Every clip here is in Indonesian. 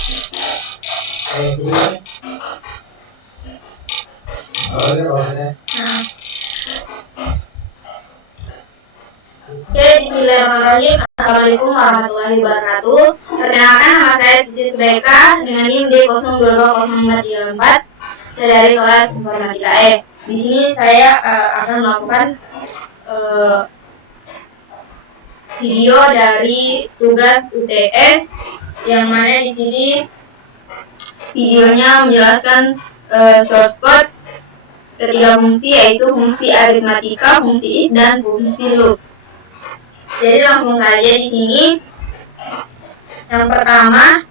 Oke, bismillahirrahmanirrahim. Assalamualaikum warahmatullahi wabarakatuh. Perkenalkan, nama saya Siti Subaika dengan NIM D020534. Saya dari kelas Informatika E. Di sini saya akan melakukan video dari tugas UTS, yang mana di sini videonya menjelaskan source code ketiga fungsi, yaitu fungsi aritmatika, fungsi if, dan fungsi loop. Jadi langsung saja di sini. Yang pertama,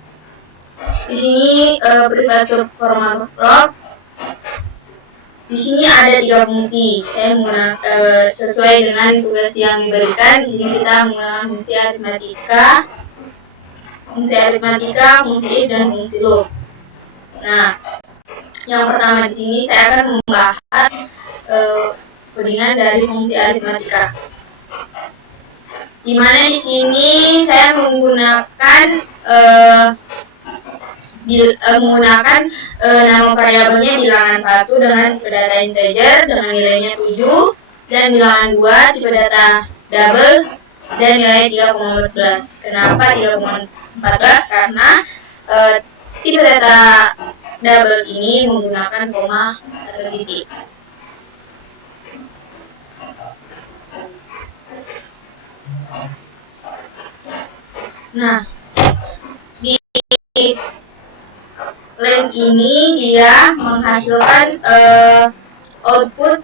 di sini peribahasa formal proof. Di sini ada 3 fungsi. Saya menggunakan sesuai dengan tugas yang diberikan. Di sini kita menggunakan fungsi aritmatika, fungsi if, dan fungsi loop. Nah, yang pertama di sini saya akan membahas codingan dari fungsi aritmatika. Di mana di sini saya menggunakan nama variabelnya bilangan 1 dengan tipe data integer dengan nilainya 7, dan bilangan 2 tipe data double dan nilainya 3,14. Kenapa 3,14? Karena tipe data double ini menggunakan koma atau titik. Nah, di line ini dia menghasilkan output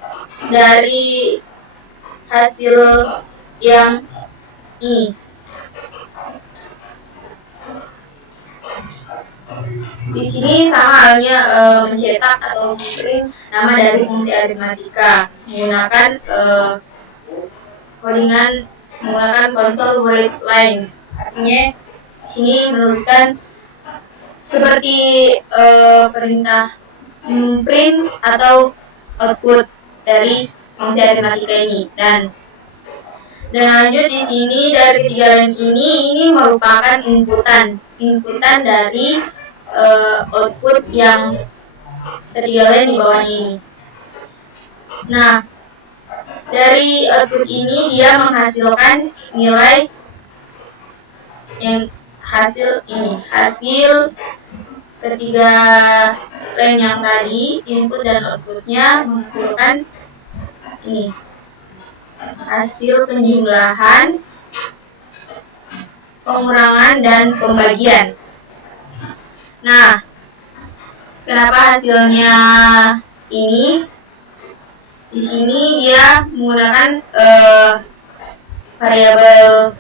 dari hasil yang ini. Di sini sama halnya mencetak atau print nama dari fungsi aritmatika menggunakan codingan menggunakan console write line. Artinya di sini menuliskan seperti perintah print atau output dari fungsi aritmatika ini. Dan lanjut di sini dari 3 line ini merupakan inputan dari output yang ketiga line di bawah ini. Nah, dari output ini dia menghasilkan nilai yang hasil ketiga line yang tadi, input dan outputnya menghasilkan ini hasil penjumlahan, pengurangan, dan pembagian. Nah, kenapa hasilnya ini? Di sini dia menggunakan variabel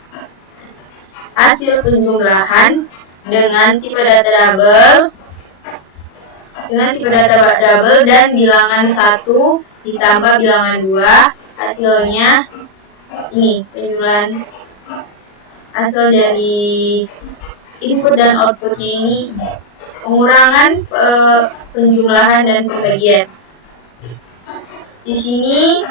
hasil penjumlahan dengan tipe data double dan bilangan 1 ditambah bilangan 2, hasilnya ini penjumlahan hasil dari input dan outputnya ini, pengurangan, penjumlahan, dan pembagian. Di sini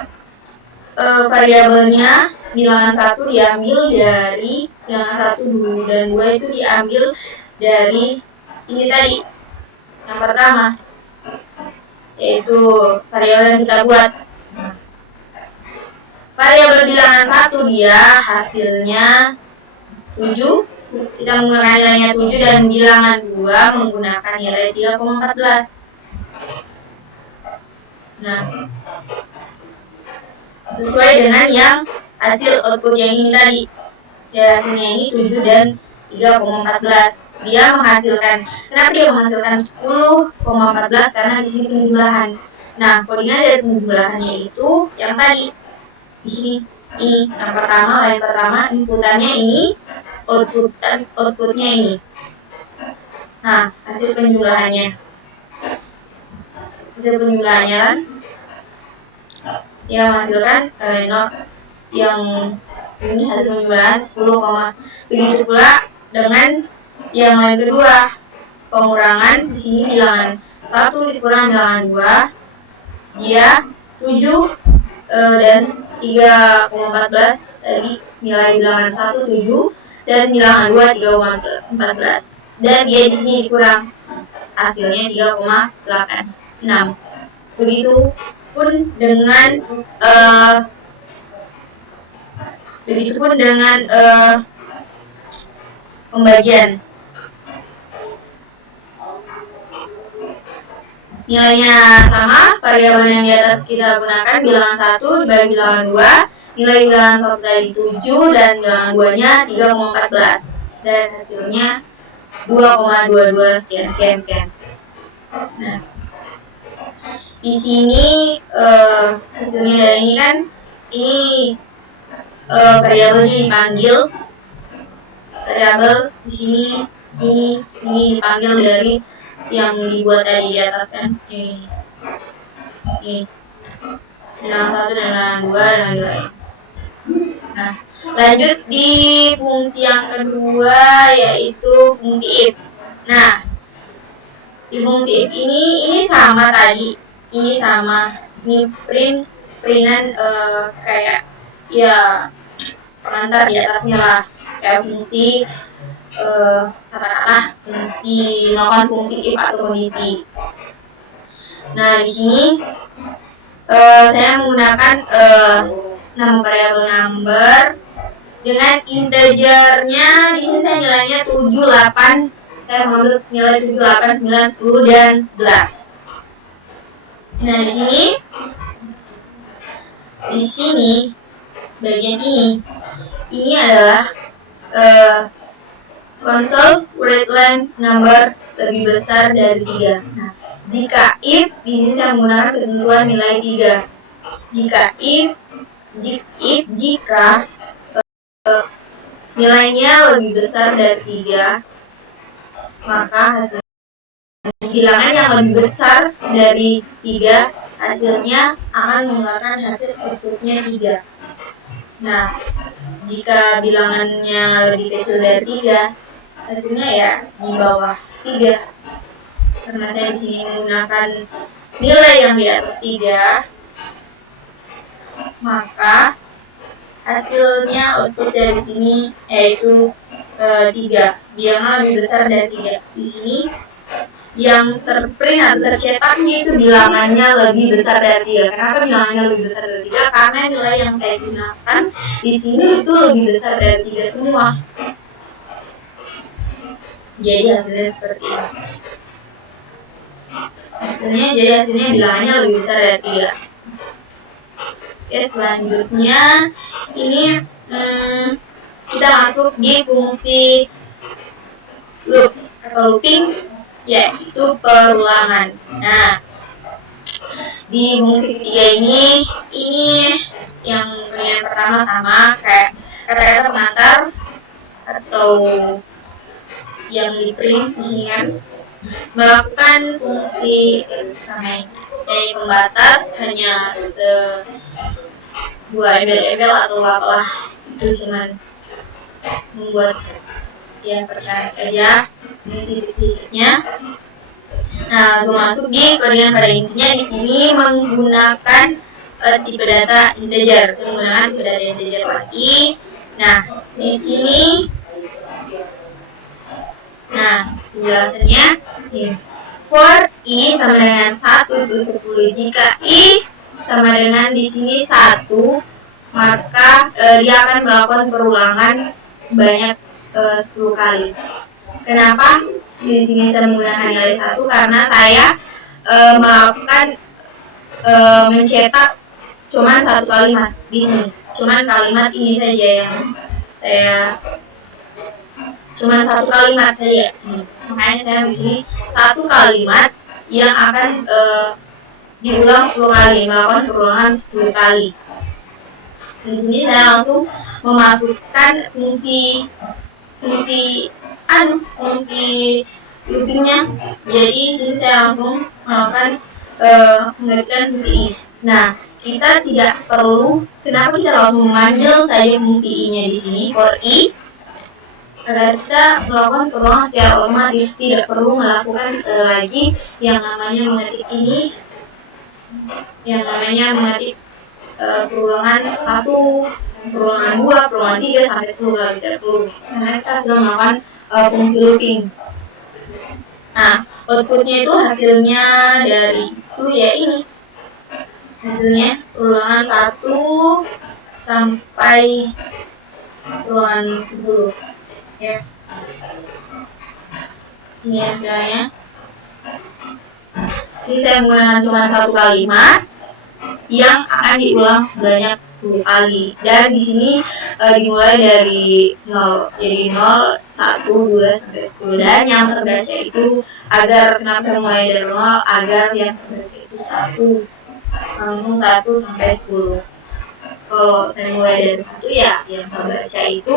variabelnya bilangan 1 diambil dari bilangan 1 dan 2 itu diambil dari ini tadi, yang pertama, yaitu variabel yang kita buat. Variabel bilangan 1 dia hasilnya 7, kita menggunakan nilainya 7, dan bilangan 2 menggunakan nilai 3,14. Nah, sesuai dengan yang hasil output yang ini tadi. Ya, hasilnya ini 7 dan 3,14. Dia menghasilkan, kenapa dia menghasilkan 10,14? Karena di sini penjumlahan. Nah, codingan dari penjumlahannya itu yang tadi di sini ini yang pertama, line pertama, inputannya ini, outputnya ini. Nah, hasil penjumlahannya kan yang menghasilkan yang ini hasil penjumlahan 10, begitu pula dengan yang lain kedua, pengurangan. Di sini bilangan 1 dikurang bilangan 2, dia 7 dan 3,14. Tadi nilai bilangan 1 7, dan bilangan 2 3,14 dan dia di sini dikurang, hasilnya 3,86. Begitupun dengan pembagian. Nilainya sama, variabel yang di atas kita gunakan bilangan 1 dibagi bilangan 2, nilai bilangan 1 tadi 7 dan bilangan 2 nya 3,14 dan hasilnya 2,22 sekian. Nah, di sini hasilnya dari ini kan variabelnya dipanggil, variabel di sini ini dipanggil dari yang dibuat tadi di atas kan, ini bilangan 1 dan bilangan 2 dan nilai. Nah, lanjut di fungsi yang kedua yaitu fungsi if. Nah, di fungsi if ini sama tadi, ini printan kayak ya pengantar di atasnya lah, kayak fungsi katakanlah fungsi melakukan fungsi if atau kondisi. Nah, di sini saya menggunakan nama variabel number dengan integernya. Di sini saya nilainya 7, 8. Saya mengambil nilai 7, 8, 9, 10 dan 11. Nah, di sini bagian ini adalah console read line number lebih besar dari 3. Nah, jika if di sini saya menggunakan ketentuan nilai 3. Jika nilainya lebih besar dari 3, maka hasil bilangan yang lebih besar dari 3 hasilnya akan mengeluarkan hasil outputnya 3. Nah, jika bilangannya lebih kecil dari 3, hasilnya ya di bawah 3. Karena saya di sini menggunakan nilai yang di atas 3, maka hasilnya output dari sini yaitu 3. Bilangan lebih besar dari 3. Di sini yang terprint atau tercetaknya itu bilangannya lebih besar dari 3. Kenapa bilangannya lebih besar dari 3? Karena nilai yang saya gunakan di sini itu lebih besar dari 3 semua. Jadi hasilnya seperti ini. Hasilnya bilangannya lebih besar dari 3. Oke, selanjutnya ini kita masuk di fungsi loop atau looping, yaitu perulangan. Nah, di fungsi ketiga ini yang pertama sama kayak kata-kata pengantar atau yang di print ini kan, melakukan fungsi sama ini, pembatas hanya sebuah embel-embel atau apalah, itu cuman membuat ya persyaratan aja ini titik-titiknya. Nah, langsung masuk di kode pada intinya. Di sini menggunakan tipe data integer, menggunakan tipe data integer lagi. Nah, di sini penjelasannya for i sama dengan 1 itu 10. Jika i sama dengan di sini 1, maka dia akan melakukan perulangan sebanyak 10 kali. Kenapa di sini saya menggunakan nilai 1? Karena saya melakukan mencetak cuma 1 kalimat di sini. Cuma kalimat ini saja yang saya cuma 1 kalimat saja. Makanya saya di sini 1 kalimat yang akan diulang 10 kali, melakukan perulangan 10 kali. Di sini saya langsung memasukkan fungsi loopingnya. Jadi di sini saya langsung melakukan mengetikkan fungsi if. Nah, kita tidak perlu, kenapa kita langsung memanggil saja fungsi i-nya di sini for i, agar kita melakukan perulangan secara otomatis, tidak perlu melakukan lagi yang namanya mengetik ini, yang namanya mengetik perulangan 1 perulangan 2, perulangan 3 sampai 10 kali, tidak perlu karena kita sudah melakukan fungsi looping. Nah, outputnya itu hasilnya dari itu ya ini, hasilnya perulangan 1 sampai perulangan 10 ya. Ini hasilnya. Ini saya menggunakan cuma satu kalimat yang akan diulang sebanyak 10 kali, dan di sini dimulai dari 0, jadi 0, 1, 2 sampai 10, dan yang terbaca itu agar kenapa saya mulai dari 0, agar yang terbaca itu 1, langsung 1 sampai 10. Kalau saya mulai dari 1 ya yang terbaca itu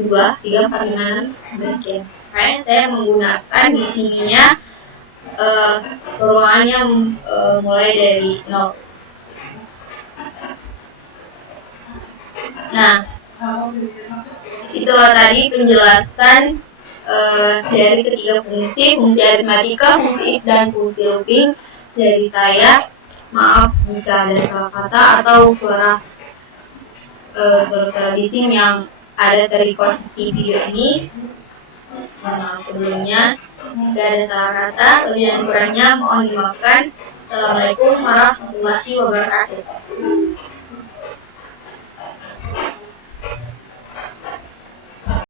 2, 3, 4, 5, 6 sampai sekian. Makanya saya menggunakan di sininya perulangannya mulai dari 0. Nah, itulah tadi penjelasan dari ketiga fungsi aritmatika, fungsi if, dan fungsi looping dari saya. Maaf jika ada salah kata atau suara bising yang ada terrecord di video ini. Maaf sebelumnya jika ada salah kata, lebih dan kurangnya mohon dimaafkan. Assalamualaikum warahmatullahi wabarakatuh.